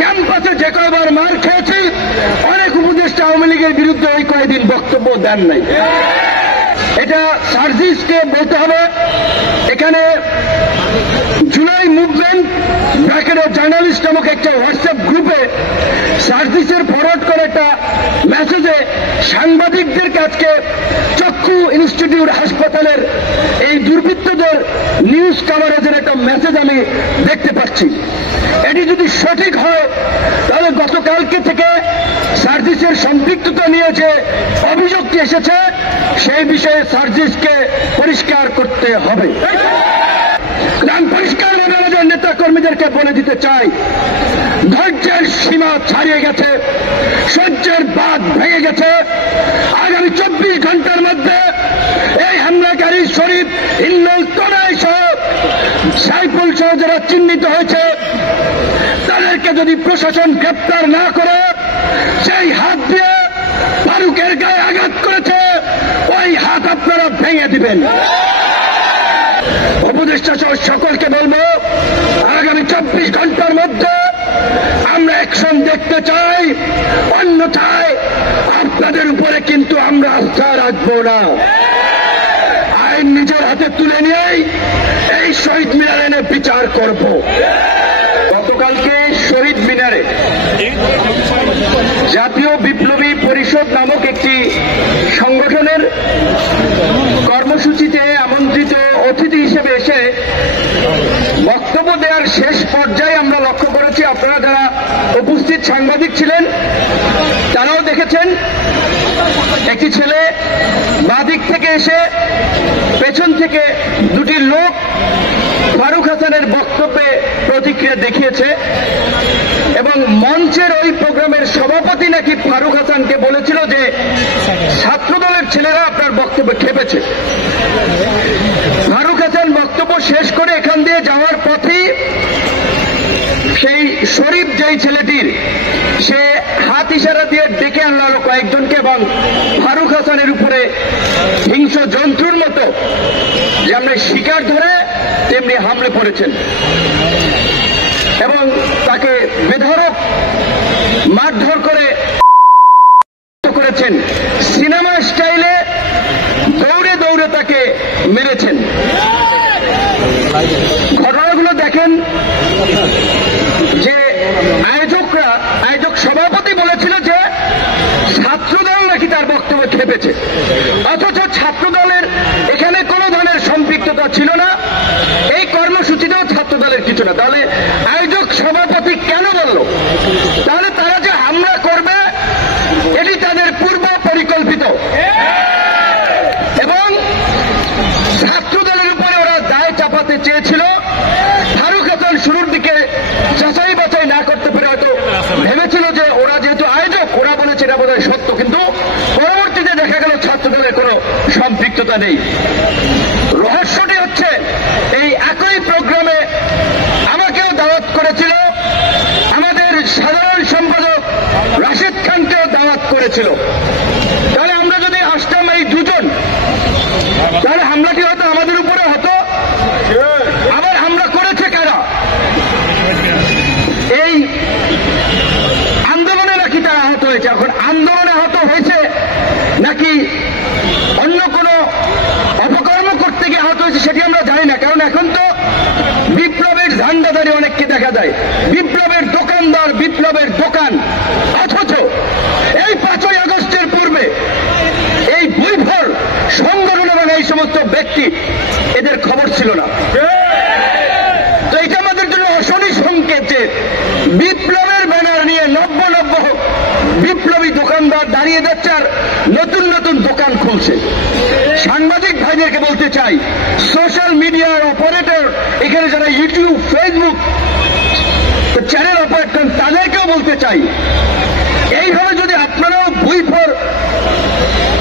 ক্যাম্পাসে যে কয়বার মার খেয়েছি, অনেক উপদেষ্টা আওয়ামী লীগের বিরুদ্ধে ওই কয়েকদিন বক্তব্য দেন নাই। এটা সার্জিসকে বলতে হবে। এখানে জুলাই মুভমেন্ট ব্র্যাকেটে জার্নালিস্ট নামক একটা হোয়াটসঅ্যাপ গ্রুপে সার্জিসের ফরওয়ার্ড করে একটা মেসেজে সাংবাদিকদের কাছে চক্ষু ইনস্টিটিউট হাসপাতালের এই দুর্বৃত্তদের নিউজ কাভারেজের একটা মেসেজ আমি দেখতে পাচ্ছি। এটি যদি সঠিক হয় তাহলে গতকালকে থেকে সার্জিসের সম্পৃক্ততা নিয়ে যে অভিযোগটি এসেছে সেই বিষয়ে সার্জিসকে পরিষ্কার করতে হবে। আমি পরিষ্কারভাবে আমাদের নেতা কর্মীদেরকে বলে দিতে চাই, ধৈর্যের সীমা ছাড়িয়ে গেছে, সহ্যের বাঁধ ভেঙে গেছে। আগামী 24 ঘন্টার মধ্যে এই হামলাকারী শরীফ, ইন্নল, তনয় সহ সাইফুল সহ যারা চিহ্নিত হয়েছে তাদেরকে যদি প্রশাসন গ্রেপ্তার না করে, সেই হাত দিয়ে ফারুকের গায়ে আঘাত করেছে ওই হাত আপনারা ভেঙে দিবেন। উপদেষ্টা সহ সকলকে বলবো, আগামী 24 ঘন্টার মধ্যে আমরা অ্যাকশন দেখতে চাই, অন্যথায় আপনাদের উপরে কিন্তু আমরা আস্থা রাখবো না। আইন নিজের হাতে তুলে নিয়েই এই শহীদ মিনারে এনে বিচার করব। গতকালকে শহীদ মিনারে জাতীয় বিপ্লবী পরিষদ নামক একটি সংগঠনের কর্মসূচিতে আমন্ত্রিত অতিথি হিসেবে এসে বক্তব্য দেওয়ার শেষ পর্যায়ে আমরা লক্ষ্য করেছি, আপনারা যারা উপস্থিত সাংবাদিক ছিলেন তারাও দেখেছেন, একটি ছেলে বাদিক থেকে এসে পেছন থেকে দুটি লোক ফারুক হাসানের বক্তব্যে প্রতিক্রিয়া দেখিয়েছে এবং মঞ্চের ওই প্রোগ্রামের সভাপতি নাকি ফারুক হাসানকে বলেছিল যে ছাত্রদলের ছেলেরা আপনার বক্তব্যে খেপেছে। ফারুক হাসান বক্তব্য শেষ করে এখান দিয়ে যাওয়ার পথেই সেই শরীফ যেই ছেলেটির, সে হাত ইশারা দিয়ে ডেকে আনলো আরো কয়েকজনকে এবং ফারুক হাসানের উপরে হিংস্র জন্তুর মতো যেমনি শিকার ধরে তেমনি হামলে পড়েছেন এবং তাকে বেধড়ক মারধর করেছেন, সিনেমা স্টাইলে দৌড়ে দৌড়ে তাকে মেরেছেন। ঘটনাগুলো দেখেন যে আয়োজক সভাপতি বলেছিল যে ছাত্রদল নাকি তার বক্তব্য খেপেছে, অথচ ছাত্রদলের এখানে কোনো ধরনের সম্পৃক্ততা ছিল না, এই কর্মসূচিতেও ছাত্রদলের কিছু না। তাহলে আয়োজক সভাপতি কেন বলল? তাহলে তারা যে হামলা করবে এটি তাদের পূর্ব পরিকল্পিত এবং ছাত্রদলের উপরে ওরা দায় চাপাতে চেয়েছিল। ফারুক হাসান শুরুর দিকে যাচাই বাছাই না করতে পেরে হয়তো ভেবেছিল যে ওরা যেহেতু আয়োজক, ওরা বলেছে এটা বোধহয় সত্য, কিন্তু পরবর্তীতে দেখা গেল ছাত্রদলের কোনো সম্পৃক্ততা নেই। রহস্যটি হচ্ছে এই একই প্রোগ্রামে আমাকেও দাওয়াত করেছিল, আমাদের সাধারণ সম্পাদক রাশেদ খানকেও দাওয়াত করেছিল। তাহলে আমরা যদি আসতাম এই দুজন, তাহলে হামলাটি হয়তো আমাদের উপরে হতো। আবার হামলা করেছে কারা? এই আন্দোলনে নাকি তারা আহত হয়েছে। এখন আন্দোলনে আহত হয়েছে নাকি অন্য কোনো অপকর্ম করতে গিয়ে আহত হয়েছে সেটি আমরা জানি না, কারণ এখন তো বিপ্লবের ঝান্ডাধারী অনেককে দেখা যায়, বিপ্লবের দোকানদার, বিপ্লবের দোকান। অথচ এই 5ই আগস্টের পূর্বে এই বৈভর সংগঠন এবং এই সমস্ত ব্যক্তি, এদের খবর ছিল না। তো এটা আমাদের জন্য অশনি সংকেত যে বিপ্লবের ব্যানার নিয়ে নব্য বিপ্লবী দোকানদার দাঁড়িয়ে যাচ্ছে আর নতুন নতুন দোকান খুলছে। সাংবাদিক ভাইদেরকে বলতে চাই, সোশ্যাল মিডিয়ার অপারেটর, এখানে যারা ইউটিউব, ফেসবুক চ্যানেল অপারেট করেন তাদেরকেও বলতে চাই, এইভাবে যদি আপনারাও বৈভর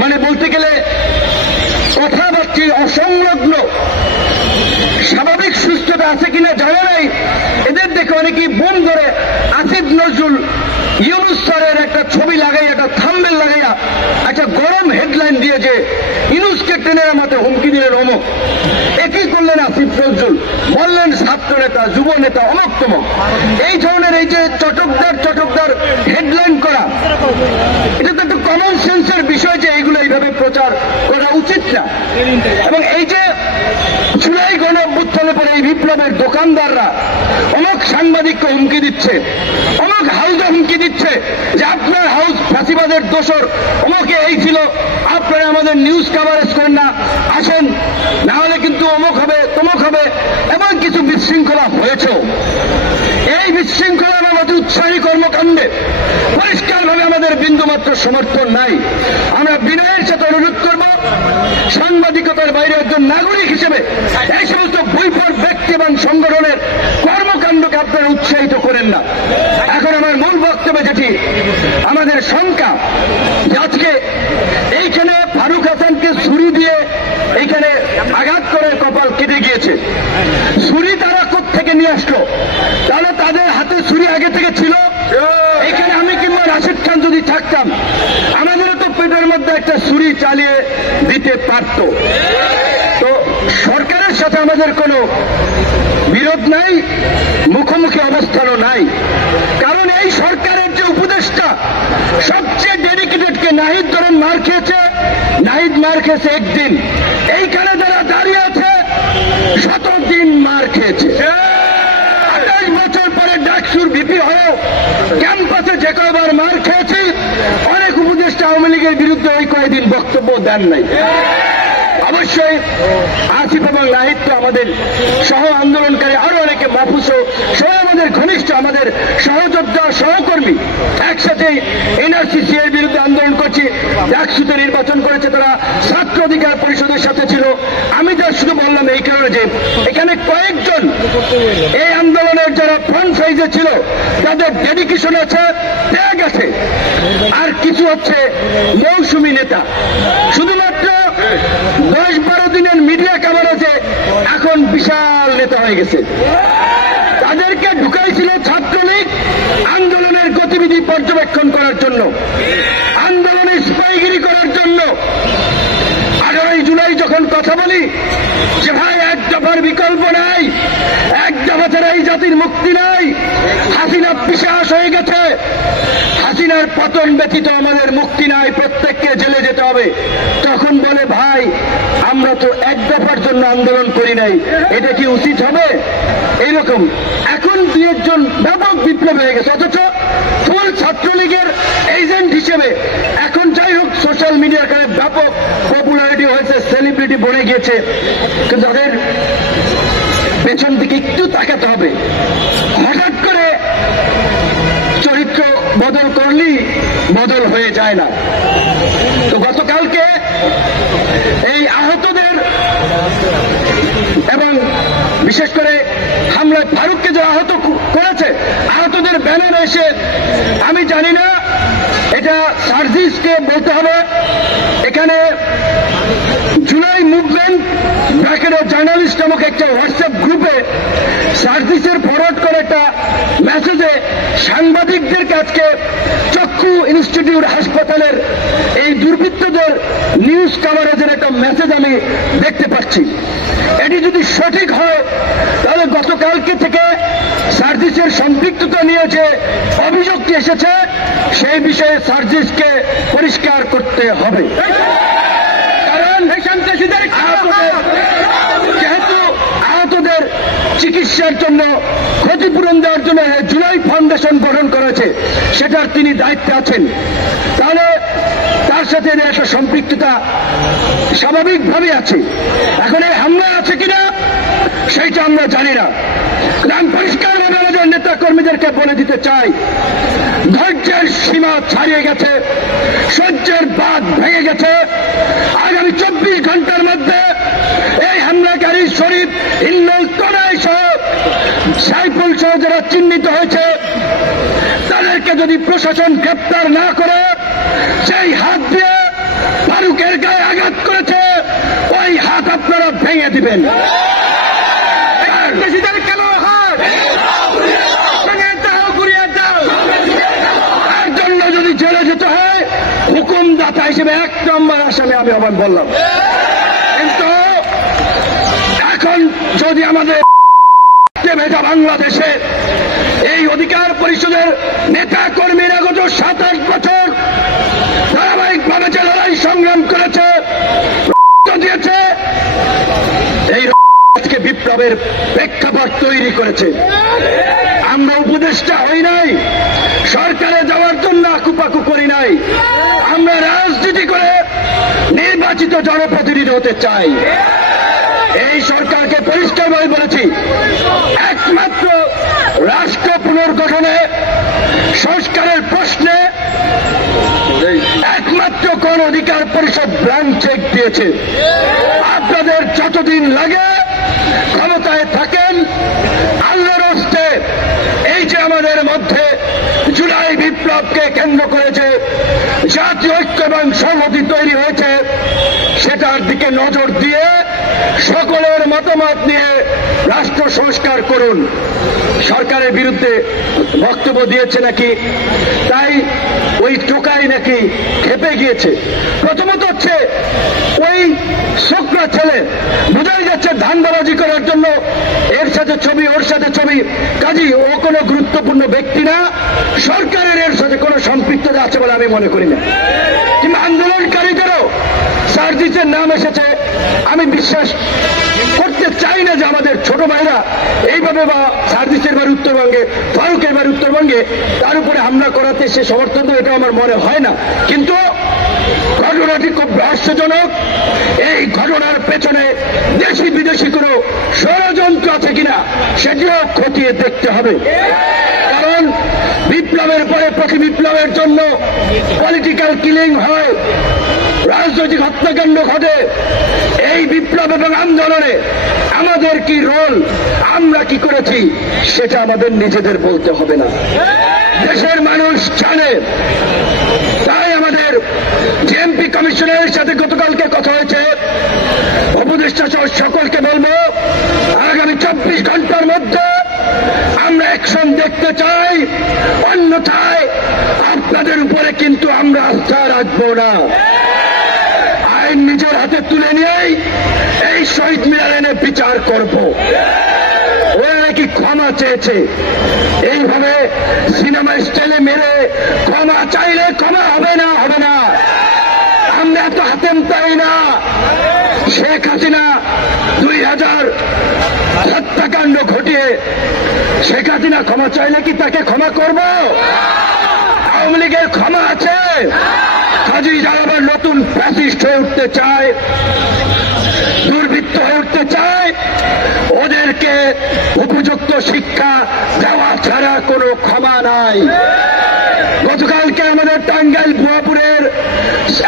মানে বলতে গেলে কথাবার্তা অসংলগ্ন, স্বাভাবিক সুস্থতা আছে কিনা জানা নাই, এদের দেখে অনেকেই বোম ধরে আসিফ নজরুল ইউনুস স্যারের একটা ছবি লাগাইয়া, একটা থাম্বনেল লাগাইয়া, একটা গরম হেডলাইন দিয়ে যে ইউনুসকে টেনে আমাদের হুমকি দিলেন অমুক, একই করলে বললেন আসিফ নজরুল, বললেন ছাত্র নেতা, যুব নেতা, অমক তমক, এই ধরনের এই যে চটকদার হেডলাইন করা, এটা তো একটু কমন সেন্সের বিষয় যে এইগুলো এইভাবে প্রচার করা উচিত না। এবং এই যে জুলাই গণ অভ্যুত্থানের পরে এই বিপ্লবের দোকানদাররা অমক সাংবাদিককে হুমকি দিচ্ছে, অমক হাউসে হুমকি দিচ্ছে যে আপনার হাউস ফাঁসিবাদের দোসর, অমকে এই ছিল, আপনারা আমাদের নিউজ কাভারেজ করেন না, আসেন, না হলে কিন্তু অমক হবে তমক হবে, এমন কিছু বিশৃঙ্খলা হয়েছেও। এই বিশৃঙ্খলার আমাদের উৎসাহী কর্মকাণ্ডে পরিষ্কারভাবে আমাদের বিন্দুমাত্র সমর্থন নাই। আমরা বিনয়ের সাথে অনুরোধ করব, সাংবাদিকতার বাইরে একজন নাগরিক হিসেবে এই সমস্ত বৈফল ব্যক্তি এবং সংগঠনের কর্মকাণ্ডকে আপনারা উৎসাহিত করেন না। এখন আমার মূল বক্তব্যে যেটি আমাদের শঙ্কা, যে আজকে এইখানে ফারুক হাসানকে ছুরি দিয়ে এইখানে আঘাত করে কপাল কেটে গিয়েছে। ছুরি তারা কোত্থেকে নিয়ে আসলো? তাহলে তাদের হাতে ছুরি আগে থেকে ছিল। এখানে আমি কিংবা রাশিদ খান যদি থাকতাম, আমাদেরও তো পেটের মধ্যে একটা ছুরি চালিয়ে দিতে পারত। তো সরকারের সাথে আমাদের কোনো বিরোধ নাই, মুখোমুখি অবস্থানও নাই। কারণ এই সরকারের যে উপদেষ্টা সবচেয়ে ডেডিকেটেডকে নাহিদ ধরেন মার খেয়েছে, নাহিদ মার খেয়েছে একদিন, এইখানে যারা দাঁড়িয়ে আছে 17 দিন মার খেয়েছে। 28 বছর পরে ডাকসুর ভিপি হয়েও ক্যাম্পাসে যে কয়বার মার খেয়েছি, অনেক উপদেষ্টা আওয়ামী লীগের বিরুদ্ধে ওই কয়েকদিন বক্তব্য দেন নাই। অবশ্যই আসিফ এবং নাহিদ তো আমাদের সহ আন্দোলনকারী, আরো অনেকে মাহফুজও সহ আমাদের ঘনিষ্ঠ, আমাদের সহযোদ্ধা সহকর্মী, একসাথে এনআরসিসি এর বিরুদ্ধে আন্দোলন করছি। ডাকসুতে নির্বাচন করেছে তারা, ছাত্র অধিকার পরিষদের সাথে ছিল। আমি যা শুধু বললাম এই কারণে যে এখানে কয়েকজন এই আন্দোলনের যারা ফ্রন্ট সাইজে ছিল, তাদের ডেডিকেশন আছে, ত্যাগ আছে, আর কিছু হচ্ছে মৌসুমী নেতা, শুধুমাত্র 10-12 দিনের মিডিয়া কাভারেজে এখন বিশাল নেতা হয়ে গেছে। তাদেরকে ঢুকাইছিল ছাত্রলীগ আন্দোলনের গতিবিধি পর্যবেক্ষণ করার জন্য, আন্দোলনে স্পাইগিরি করার জন্য। 18 জুলাই যখন কথা বলি যে ভাই এক দফার বিকল্প নাই, এক দফা ছাড়া এই জাতির মুক্তি নাই, হাসিনা পিশাচ হয়ে গেছে, হাসিনার পতন ব্যতীত আমাদের মুক্তি নাই, প্রত্যেককে জেলে যেতে হবে, তখন বলে ভাই আমরা তো এক দফার জন্য আন্দোলন করি নাই, এটা কি উচিত হবে? এইরকম এখন 2 একজন ব্যাপক বিপ্লব হয়ে গেছে, অথচ ফুল ছাত্রলীগের এজেন্ট হিসেবে এখন যাই হোক সোশ্যাল মিডিয়ার কারণে ব্যাপক পপুলারিটি হয়েছে, সেলিব্রিটি বনে গিয়েছে, কিন্তু তাদের পেছন দিকে একটু তাকাতে হবে। হঠাৎ করে চরিত্র বদল করলেই বদল হয়ে যায় না। তো গতকালকে এই আহতদের এবং বিশেষ করে হামলায় ফারুককে যে আহত করেছে, আহতদের ব্যানার এসে, আমি জানি না এটা সার্জিসকে বলতে হবে, এখানে জুলাই মুভমেন্ট ব্র্যাকেটের জার্নালিস্ট নামক একটা হোয়াটসঅ্যাপ গ্রুপে সার্জিসের ফরওয়ার্ড করে একটা মেসেজে সাংবাদিকদের কাছে চক্ষু ইনস্টিটিউট হাসপাতালের এই দুর্বৃত্তদের নিউজ কাভারেজের একটা মেসেজ আমি দেখতে পাচ্ছি। এটি যদি সঠিক হয় তাহলে গতকালকে থেকে সার্জিসের সম্পৃক্ততা নিয়ে যে অভিযোগটি এসেছে সেই বিষয়ে সার্জিসকে পরিষ্কার করতে হবে। কারণ যেহেতু আহতদের চিকিৎসার জন্য ক্ষতিপূরণ দেওয়ার জন্য জুলাই ফাউন্ডেশন গঠন করেছে, সেটার তিনি দায়িত্বে আছেন, তাহলে তার সাথে এদের একটা সম্পৃক্ততা স্বাভাবিকভাবে আছে। এখন এই হামলা আছে কিনা সেইটা আমরা জানি না। আমি পরিষ্কারভাবে আমাদের নেতা কর্মীদেরকে বলে দিতে চাই, ধৈর্যের সীমা ছাড়িয়ে গেছে, সহ্যের বাঁধ ভেঙে গেছে। আগামী 24 ঘন্টার মধ্যে এই হামলাকারী শরীফ, ইন্নল, কোনাই সহ সাইফুল সহ যারা চিহ্নিত হয়েছে তাদেরকে যদি প্রশাসন গ্রেপ্তার না করে, সেই হাত দিয়ে ফারুকের গায়ে আঘাত করেছে ওই হাত আপনারা ভেঙে দিবেন। তার জন্য যদি জেলে যেতে হয়, হুকুমদাতা হিসেবে 1 নম্বর আসামি আমি আবার বললাম। কিন্তু এখন যদি আমাদের ভেজা বাংলাদেশে এই অধিকার পরিষদের নেতা কর্মীরা গত 27 বছর ধারাবাহিকভাবে যে লড়াই সংগ্রাম করেছে, দিয়েছে, এই আজকে বিপ্লবের প্রেক্ষাপট তৈরি করেছে। আমরা উপদেষ্টা হই নাই, সরকারে যাওয়ার জন্য আকুপাকু করি নাই, আমরা রাজনীতি করে নির্বাচিত জনপ্রতিনিধি হতে চাই। এই সরকারকে পরিষ্কারভাবে বলেছি, একমাত্র রাষ্ট্র পুনর্গঠনে সংস্কারের প্রশ্নে একমাত্র কোন অধিকার পরিষদ ব্ল্যাঙ্ক চেক দিয়েছে। আপনাদের যতদিন লাগে ক্ষমতায় থাকেন, আল্লাহর হস্তে এই যে আমাদের মধ্যে জুলাই বিপ্লবকে কেন্দ্র করেছে জাতীয় ঐক্য এবং সংহতি তৈরি হয়েছে, সেটার দিকে নজর দিয়ে সকলের মতামত নিয়ে রাষ্ট্র সংস্কার করুন। সরকারের বিরুদ্ধে বক্তব্য দিয়েছে নাকি, তাই ওই টোকাই নাকি খেপে গিয়েছে। প্রথমত হচ্ছে ওই ছোকরা ছেলে, বোঝাই যাচ্ছে ধান্দাবাজি করার জন্য এর সাথে ছবি ওর সাথে ছবি, কাজী ও কোনো গুরুত্বপূর্ণ ব্যক্তি না, সরকারের এর সাথে কোনো সম্পৃক্ততা আছে বলে আমি মনে করি না। কিংবা আন্দোলনকারীদেরও সার্জিসের নাম এসেছে, আমি বিশ্বাস করতে চাই না যে আমাদের ছোট ভাইরা এইভাবে, বা সার্জিসের বাড়ি উত্তরবঙ্গে, ফারুকের বাড়ি উত্তরবঙ্গে, তার উপরে হামলা করাতে সে সমর্থন দেবে, এটা আমার মনে হয় না। কিন্তু ঘটনাটি খুব রহস্যজনক। এই ঘটনার পেছনে দেশি বিদেশি কোনো ষড়যন্ত্র আছে কিনা সেটিও খতিয়ে দেখতে হবে। কারণ বিপ্লবের পরে প্রতি বিপ্লবের জন্য পলিটিক্যাল কিলিং হয়, রাজনৈতিক হত্যাকাণ্ড ঘটে। এই বিপ্লব এবং আন্দোলনে আমাদের কি রোল, আমরা কি করেছি, সেটা আমাদের নিজেদের বলতে হবে না, দেশের মানুষ জানে। তাই আমাদের জিএমপি কমিশনারের সাথে গতকালকে কথা হয়েছে, উপদেষ্টা সহ সকলকে বলবো আগামী 24 ঘন্টার মধ্যে আমরা অ্যাকশন দেখতে চাই, অন্যথায় আপনাদের উপরে কিন্তু আমরা আস্থা রাখবো না। আইন নিজের হাতে তুলে নিয়েই এই শহীদ মিনার এনে বিচার করব। ওরা নাকি ক্ষমা চেয়েছে, এইভাবে সিনেমা স্টাইলে মেরে ক্ষমা চাইলে ক্ষমা হবে না, হবে না। আমরা এত হাতেম পাই না। শেখ হাসিনা 2000 হত্যাকাণ্ড ঘটিয়ে শেখ হাসিনা ক্ষমা চাইলে কি তাকে ক্ষমা করব? আওয়ামী লীগের ক্ষমা আছে? কাজী যারা আবার নতুন ফ্যাসিস্ট হয়ে উঠতে চায়, দুর্বৃত্ত হয়ে উঠতে চায়, ওদেরকে উপযুক্ত শিক্ষা দেওয়া ছাড়া কোনো ক্ষমা নাই। গতকালকে আমাদের টাঙ্গাইল ভুয়াপুরের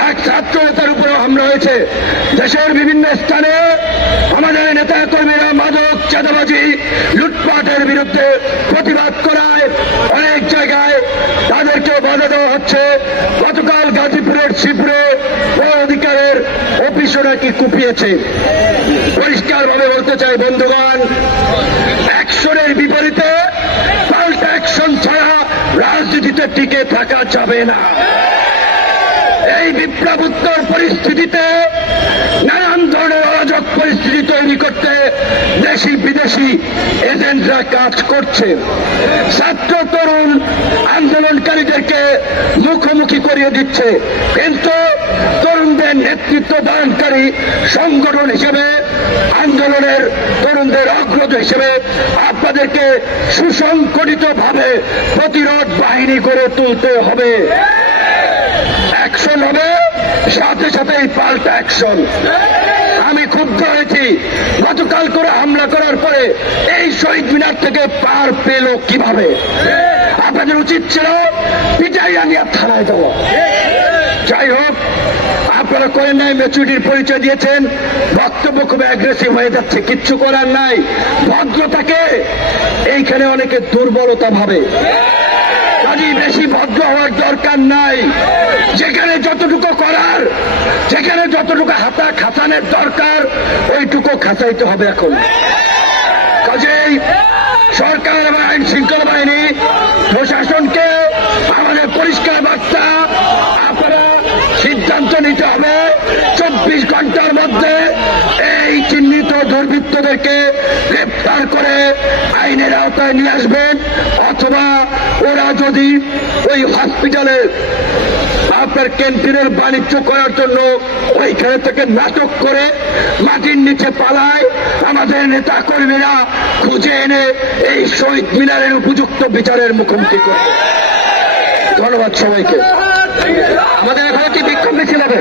এক ছাত্র নেতার উপরেও হামলা হয়েছে। দেশের বিভিন্ন স্থানে আমাদের নেতা কর্মীরা মাদক, চাঁদাবাজি, লুটপাটের বিরুদ্ধে প্রতিবাদ করায় অনেক জায়গায় তাদেরকেও বাধা দেওয়া হচ্ছে। গতকাল গাজীপুরের শিবপুরে অধিকারের অফিসও নাকি কুপিয়েছে। পরিষ্কারভাবে বলতে চাই বন্ধুগণ, অ্যাকশনের বিপরীতে পাল্টা অ্যাকশন ছাড়া রাজনীতিতে টিকে থাকা যাবে না। এই বিপ্লবোত্তর পরিস্থিতিতে নানান ধরনের অরাজক পরিস্থিতি তৈরি করতে দেশি বিদেশি এজেন্টরা কাজ করছে। ছাত্র তরুণ আন্দোলনকারীদেরকে মুখোমুখি করিয়ে দিচ্ছে, কিন্তু তরুণদের নেতৃত্ব দানকারী সংগঠন হিসেবে, আন্দোলনের তরুণদের অগ্রজ হিসেবে আপনাদেরকে সুসংগঠিতভাবে প্রতিরোধ বাহিনী গড়ে তুলতে হবে। অ্যাকশন হবে, সাথে সাথেই পাল্টা অ্যাকশন। আমি ক্ষুব্ধ হয়েছি, গতকাল করে হামলা করার পরে এই শহীদ মিনার থেকে পার পেল কিভাবে? আপনাদের উচিত ছিল পিটাই আনিয়া থানায় দেওয়া। যাই হোক, আপনারা করেন নাই, ম্যাচুরিটির পরিচয় দিয়েছেন, বক্তব্য খুব অ্যাগ্রেসিভ হয়ে যাচ্ছে, কিচ্ছু করার নাই। ভদ্রতাকে এইখানে অনেকে দুর্বলতা ভাবে, কাজেই বেশি ভদ্র হওয়ার দরকার নাই। যেখানে যতটুকু করার, যেখানে যতটুকু হাতা খাসানের দরকার, ওইটুকু খাসাইতে হবে এখন। কাজেই সরকার এবং আইন শৃঙ্খলা বাহিনী, প্রশাসনকে আমাদের পরিষ্কার বার্তা, আপনারা সিদ্ধান্ত নিতে হবে 24 ঘন্টার মধ্যে এই চিহ্নিত দুর্বৃত্ত অভিযুক্তদেরকে গ্রেপ্তার করে আইনের আওতায় নিয়ে আসবেন, অথবা ওরা যদি ওই হসপিটালের আপনার ক্যান্টিনের বাণিজ্য করার জন্য ওইখানে থেকে নাটক করে মাটির নিচে পালায়, আমাদের নেতা কর্মীরা খুঁজে এনে এই শহীদ মিনারের উপযুক্ত বিচারের মুখোমুখি করে। ধন্যবাদ সবাইকে। আমাদের এখানে কি বিক্ষোভ মিছিল হবে?